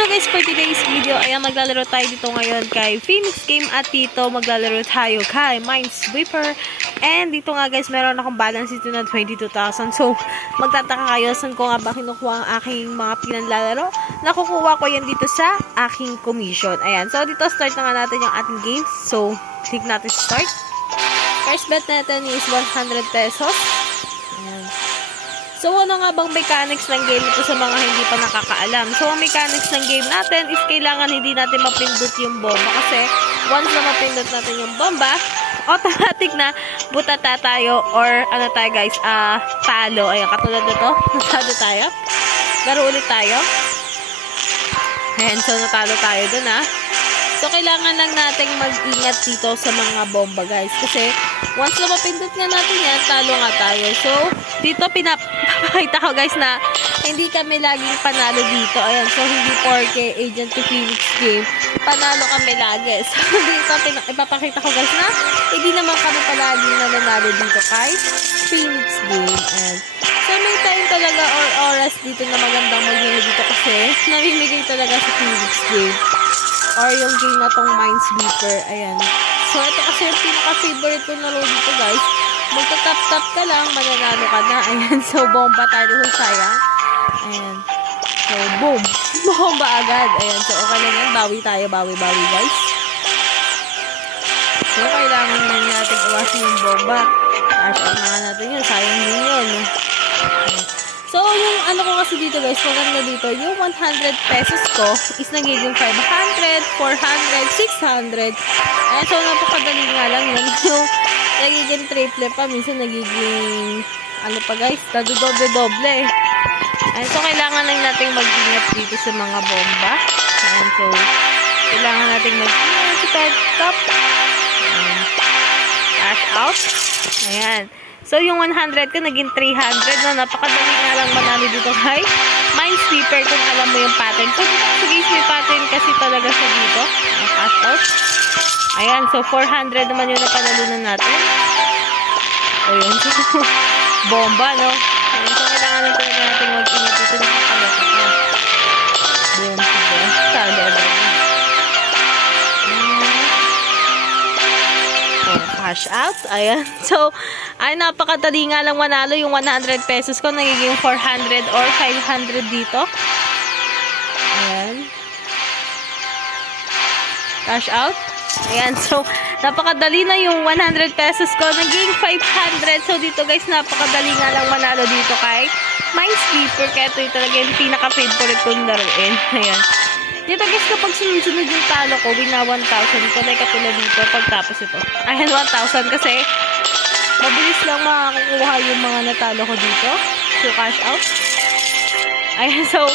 So guys, for today's video, ayan, maglalaro tayo dito ngayon kay Phoenix Game at dito maglalaro tayo kay Minesweeper. And dito nga guys, meron akong balance dito na 22,000. So, magtataka kayo saan ko nga ba kinukuha ang aking mga pinanlalaro. Nakukuha ko yan dito sa aking commission. Ayan, so dito start na nga natin yung ating game. So, click natin start. First bet natin is 100 pesos. Ayan. So, ano nga bang mechanics ng game ito sa mga hindi pa nakakaalam? So, ang mechanics ng game natin is kailangan hindi natin mapindot yung bomba. Kasi, once na mapindot natin yung bomba, automatic na butata tayo or ano tayo guys, talo. Ayan, katulad nito, natalo tayo. Laro ulit tayo. Ayan, so natalo tayo dun So, kailangan lang nating mag-ingat dito sa mga bomba, guys. Kasi, once na mapindot nga natin yan, talo nga tayo. So, dito pinapakita ko, guys, na hindi kami laging panalo dito. Ayan, so, hindi 4K Agent to Phoenix Game. Panalo kami lagi. So, dito ipapakita ko, guys, na hindi naman kami palaging nananalo dito kay Phoenix Game. Ayan. So, may time talaga or oras dito na magandang maglaro dito kasi namimigay talaga sa Phoenix Game. Or yung game na tong Minesweeper. Ayan. So, ito kasi yung pinaka-favorite ko na laro dito, guys. Magta-tap-tap ka lang, mananalo ka na. Ayan. So, bomba tayo sa sayang. Ayan. So, boom. Bomba agad. Ayan. So, okay lang yan. Bawi tayo. Bawi-bawi, guys. So, kailangan lang natin iwasin yung bomba. Cash out na natin yun. Sayang din yun. Ayan. So, yung ano ko kasi dito guys, maganda dito, yung 100 pesos ko is nagiging 500, 400, 600. Ayan, so napakadali nga lang yun. Yung nagiging triple pa, minsan nagiging, ano pa guys, doble-doble. Ayan, so kailangan lang natin mag-ingat dito sa mga bomba. Ayan, so kailangan natin mag-ingat sa top. Ayan. Cash out. Ayan. So, yung 100 ko, naging 300 na. Napakadali nga lang manalo dito kay Minesweeper kung alam mo yung pattern. So, dito sa guys, may pattern kasi talaga sa dito. Cash out. Ayan, so 400 naman yung napanalunan natin. O, yun. Bomba, no? Ayan, so, kailangan lang talaga natin mag-ingat dito na kapaloko ka. Boom, sige. Talo agad. Cash out. Ayan. So, ay napakadali nga lang manalo yung 100 pesos ko. Nagiging 400 or 500 dito. Ayan. Cash out. Ayan. So, napakadali na yung 100 pesos ko. Naging 500. So, dito guys, napakadali nga lang manalo dito kay Minesweeper. Kaya ito yung talaga yung pinaka-favorite kong laruin. Ayan. Dito guys, kapag sunod-sunod yung talo ko, wina 1,000 ko. Like katulad dito, pagtapos ito. Ayan, 1,000 kasi mabilis lang makakukuha yung mga natalo ko dito. So, cash out. Ayan, so,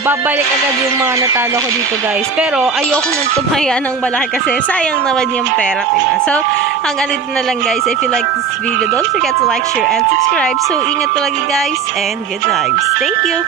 babalik agad yung mga natalo ko dito guys. Pero, ayoko nang tumaya ng malaki kasi sayang naman yung pera, diba? So, hanggang dito na lang guys. If you like this video, don't forget to like, share, and subscribe. So, ingat palagi guys, and good vibes. Thank you!